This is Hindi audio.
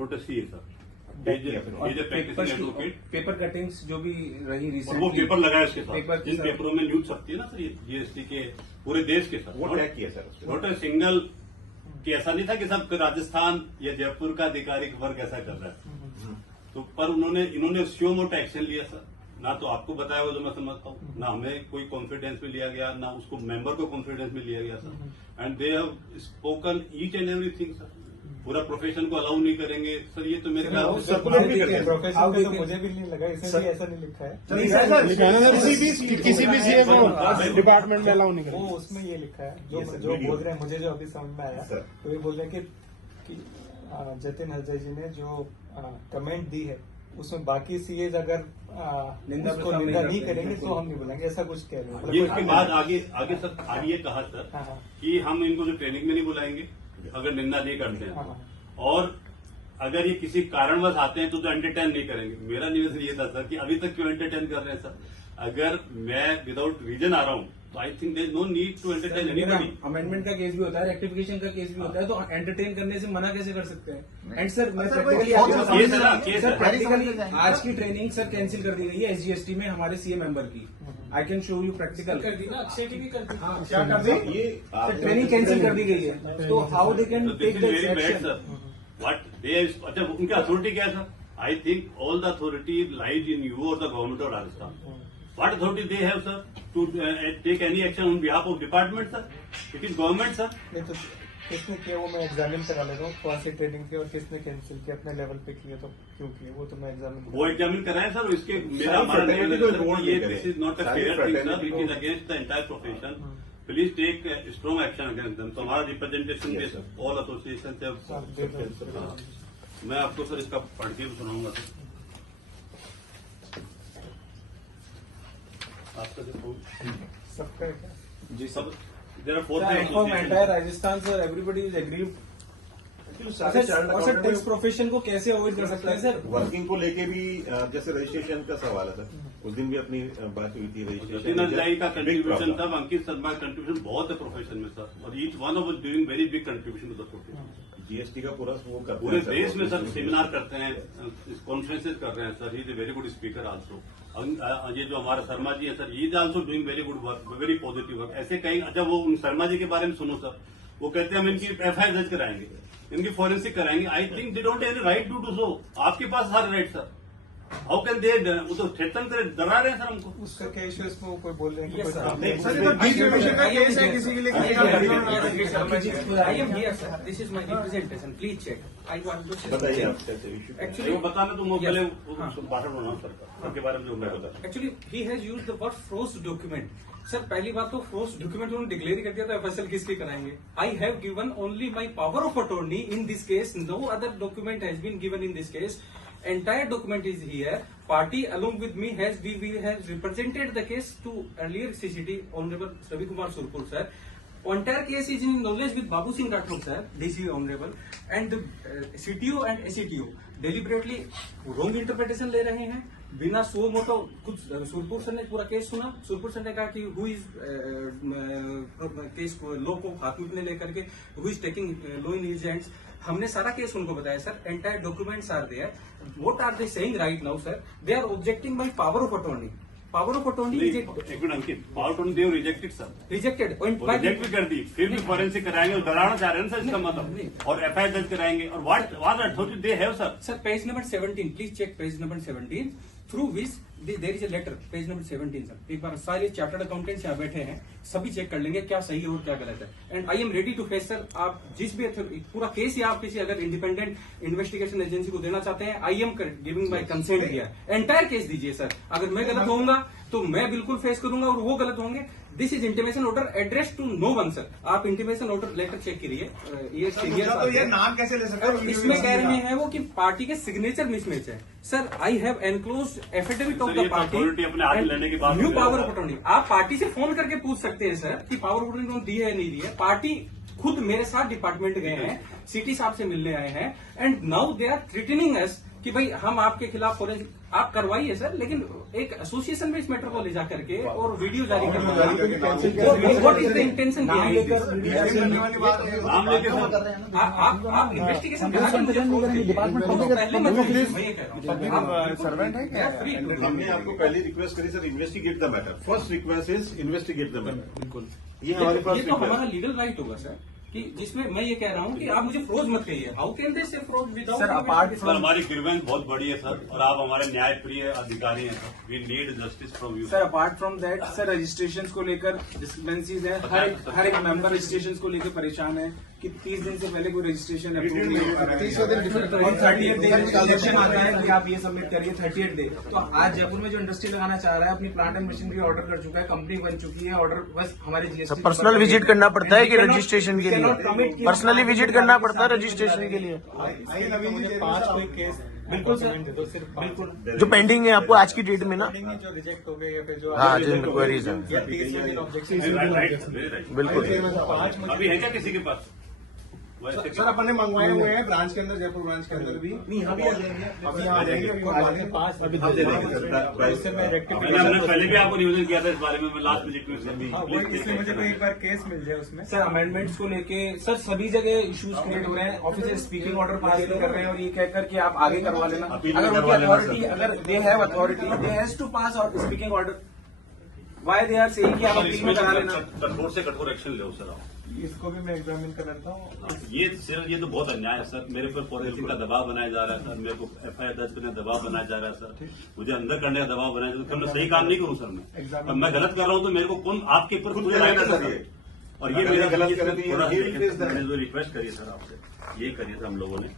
Not a CA sir. Paper cuttings जो भी रही रिसेंटली, वो पेपर लगाया उसके साथ, जिन पेपरों में न्यूज छपती है ना सर, ये जीएसटी के पूरे देश के साथ, वो टैग किया सर, नॉट अ सिंगल कि ऐसा नहीं था कि सब राजस्थान या जयपुर का अधिकारिक वर्ग ऐसा कर रहा है। तो पर इन्होंने स्यो मोटा एक्शन लिया सर, ना तो आपको बताया हुआ जो मैं समझता हूँ, ना हमें कोई कॉन्फिडेंस में लिया गया, ना उसको मेंबर को कॉन्फिडेंस में लिया गया sir. And they have spoken each and everything sir. पूरा प्रोफेशन को अलाउ नहीं करेंगे सर, ये तो मेरे ख्याल से प्रोफेशन तो मुझे भी नहीं लगा, इसमें भी ऐसा नहीं लिखा है। किसी भी सीए को डिपार्टमेंट में अलाउ नहीं करेंगे। वो उसमें ये लिखा है जो बोल रहे हैं, मुझे जो अभी समझ में आया तो ये बोल रहे हैं कि जतिन हरजाई जी ने जो कमेंट दी है उसमें बाकी सीएज अगर निंदा नहीं करेंगे तो हम नहीं बोलेंगे, ऐसा कुछ कह रहे हैं। ये उसके बाद आगे सर आगे ये कहा सर कि हम इनको जो ट्रेनिंग में नहीं बुलाएंगे अगर निंदा नहीं करते हैं, और अगर ये किसी कारणवश आते हैं तो एंटरटेन नहीं करेंगे। मेरा निवेदन ये था सर कि अभी तक क्यों एंटरटेन कर रहे हैं सर? अगर मैं विदाउट रीजन आ रहा हूँ तो I think there is no need to entertain anybody. Amendment का केस भी होता है, रेक्टिफिकेशन का केस भी होता है, तो एंटरटेन करने से मना कैसे कर सकते हैं? एंड सर मैं प्रैक्टिकली आज की ट्रेनिंग सर कैंसिल कर दी गई है एसजीएसटी में हमारे सीए मेंबर की। I can show you practical कर दी ना, अक्षय की भी कर दी। हाँ, क्या कर दी? ये ट्रेनिंग कैंसिल कर दी गई है, तो how they can take the action? What they, अच्छा उनकी अथॉरिटी क्या है sir? I think all the authority lies in you और the government of Rajasthan. What authority they have, sir, to take any action on behalf of department, sir? It is government, sir. नहीं तो किसने किया वो मैं एग्जामिन करा लेता हूँ, कौन सी ट्रेनिंग की और किसने कैंसिल किया, अपने लेवल पे किया तो क्यों किया, वो तो मैं एग्जामिन वो एग्जामिन कराए सर। इसके मेरा हमारा ये this is not a fair thing sir, it is against the entire profession. Please take strong action against them. तो हमारा रिप्रेजेंटेशन में ऑल एसोसिएशन से मैं आपको सर इसका पढ़ के सुनाऊंगा सर। सबका जी सब there are 4 entire Rajasthan sir, everybody is agreed. Sir tax profession को कैसे अवॉइड कर सकते हैं सर? वर्किंग को लेके भी जैसे रजिस्ट्रेशन का सवाल है सर, उस दिन भी अपनी बात हुई थी रजिस्ट्रेशन का कंट्रीब्यूशन था, अंकित शर्मा का कंट्रीब्यूशन बहुत है प्रोफेशन में सर, और each one of us doing very big contribution to the profession. GST का पूरा वो करते पूरे देश में सर सेमिनार करते हैं, कॉन्फ्रेंसेज कर रहे हैं sir. He is a very good speaker also. ये जो हमारा शर्मा जी है sir, he is also doing very good work, very positive work. ऐसे कई, जब वो उन शर्मा जी के बारे में सुनो सर, वो कहते हैं हम इनकी एफआईआर दर्ज कराएंगे, इनकी फॉरेंसिक कराएंगे। I think they don't have any right to do so. आपके पास हर right sir, how can they? वो तो थ्रेटन करे, डरा रहे हैं सर हमको। उसका क्या इशू इसमें वो कोई बोल रहे हैं कि Yes, कोई sir. काम नहीं, नहीं sir, है। ये तो डिफेमेशन का केस है किसी के लिए I am here, sir. This is my representation. Please check. I want to say बताइए something. आप कैसे इशू Actually, वो बताना तो मैं पहले हाँ. भाषण बनाऊँ सर का, उनके बारे में जो मैं बता। Actually, he has used the word froze document. Sir पहली बात तो फ्रोज डॉक्यूमेंट उन्होंने डिक्लेयर कर दिया, तो एफएसएल किसके कराएंगे? I have given only my power of attorney in this case, no other document has been given in this case. Entire document is here. Party along with me has represented the case to earlier CCT Honorable Ravi Kumar Surpur sir. Entire case is in knowledge with Babu Singh Rathod sir, DC Honorable, and the CTO and ACTO deliberately wrong interpretation ले रहे हैं बिना सो मोटो। कुछ सुरपुर सर ने पूरा केस सुना, सुरपुर सर ने कहा कि हु इज केस लॉ को हाथ में लेकर के who is taking law in his hands. हमने सारा केस उनको बताया sir, entire documents are there. What are they saying right now sir? They are objecting by power of attorney. Power of attorney is एक minute Ankit, power of attorney rejected sir, rejected reject भी कर दी, फिर भी फॉरेंसिक कराएंगे और डराना चाह रहे हैं सर इसका मतलब, और एफआईआर दर्ज कराएंगे। और what authority they have sir? Sir page number 17, please check page number 17 through which there is a letter. Page number 17 sir, एक बार सारे चार्टर्ड अकाउंटेंट्स यहाँ बैठे हैं, सभी चेक कर लेंगे क्या सही है और क्या गलत है। And I am ready to face sir. आप जिस भी पूरा केस या आप किसी अगर इंडिपेंडेंट इन्वेस्टिगेशन एजेंसी को देना चाहते हैं, I am giving my consent दिया। एंटायर केस दीजिए सर, अगर मैं गलत होऊंगा तो मैं बिल्कुल फेस करूंगा और वो गलत होंगे। This is intimation order address to no one sir. आप इंटीमेशन ऑर्डर लेटर चेक करिए, ये सीरियस। तो ये नाम कैसे ले सकते हैं? इसमें कह रहे हैं वो कि पार्टी के सिग्नेचर मिसमैच है sir. I have enclose affidavit of the party, अपने हाथ में लेने के बाद न्यू पावर ऑफ अटॉर्नी। आप पार्टी से फोन करके पूछ सकते हैं सर कि पावर ऑफ अटॉर्नी दी है नहीं दी है। पार्टी खुद मेरे साथ डिपार्टमेंट गए हैं, सिटी साहब से मिलने आए हैं, and now they are threatening us कि भाई हम आपके खिलाफ फोरेंसिक आप करवाइए सर, लेकिन एक एसोसिएशन में इस मैटर को ले जाकर के और वीडियो जारी करवाइए। What is the intention behind this? आप इन्वेस्टिगेशन सर्वेंट है क्या? हमने आपको पहले रिक्वेस्ट करी sir, investigate the matter. First request is investigate the matter. बिल्कुल, ये हमारे पास ये तो हमारा लीगल राइट होगा सर, कि जिसमें मैं ये कह रहा हूँ कि आप मुझे फ्रोज मत कहिए। How can they say froze without? Sir apart sir हमारी ग्रीवेंस बहुत बड़ी है सर, और आप हमारे न्याय प्रिय अधिकारी हैं sir. We need justice from you. Sir apart from that sir registration को लेकर डिस्क्रिपेंसीज है, हर एक मेंबर रजिस्ट्रेशन को लेकर परेशान है कि 30 दिन से पहले कोई रजिस्ट्रेशन अप्रूव नहीं हो रहा है और 30th डे इलेक्शन आता है कि आप ये सबमिट करिए 30th डे। तो आज जयपुर में जो इंडस्ट्री लगाना चाह रहा है अपनी प्लांट एंड मशीनरी ऑर्डर कर चुका है, कंपनी बन चुकी है, ऑर्डर बस हमारे जीएसटी पर्सनल विजिट करना पड़ता है कि रजिस्ट्रेशन के लिए? पर्सनली विजिट करना पड़ता है रजिस्ट्रेशन के लिए? मुझे 5 कोई केस बिल्कुल सर, तो सिर्फ बिल्कुल जो पेंडिंग है आपको आज की डेट में ना? जो रिजेक्ट हो गए या फिर जो हाँ, जिन क्वेरीज हैं। या 30 या ऑब्जेक्शन बिल्कुल। अभी है क्या किसी के पास? सर अपन ने मंगवाए हुए हैं ब्रांच के अंदर, जयपुर ब्रांच के अंदर भी। नहीं अभी आ जाएंगे, अभी आ जाएंगे, अभी 5 दे देंगे सर। इससे मैं हमने रेक्टिफिकेशन पहले भी आपको निवेदन किया था इस बारे में, मैं लास्ट विजिट में इससे मुझे कोई एक बार केस मिल जाए उसमें। सर अमेंडमेंट्स को लेके सर सभी जगह इश्यूज क्रिएट हो रहे हैं, ऑफिसर स्पीकिंग ऑर्डर पास नहीं कर रहे हैं और ये कहकर कि आप आगे करवा लेना। अगर उनकी अथॉरिटी, अगर they have authority, they has to pass और speaking order. Why they are saying कि आप अपील में करा लेना। कठोर से कठोर एक्शन ले सर आप। इसको भी मैं एग्जामिन कर लेता हूँ। ये तो बहुत अन्याय है सर। मेरे पर फॉरेंसिक का दबाव बनाया जा रहा है सर, मेरे को एफआईआर दर्ज करने का दबाव बनाया जा रहा है सर, मुझे अंदर करने का दबाव बनाया जा रहा है। मैं सही काम नहीं करूँ सर, मैं मैं गलत कर रहा हूँ तो मेरे को कौन आपके ऊपर खुद राइट कर सके? और ये मेरा गलत रिक्वेस्ट करिए सर आपसे, ये करिए सर हम लोगों ने।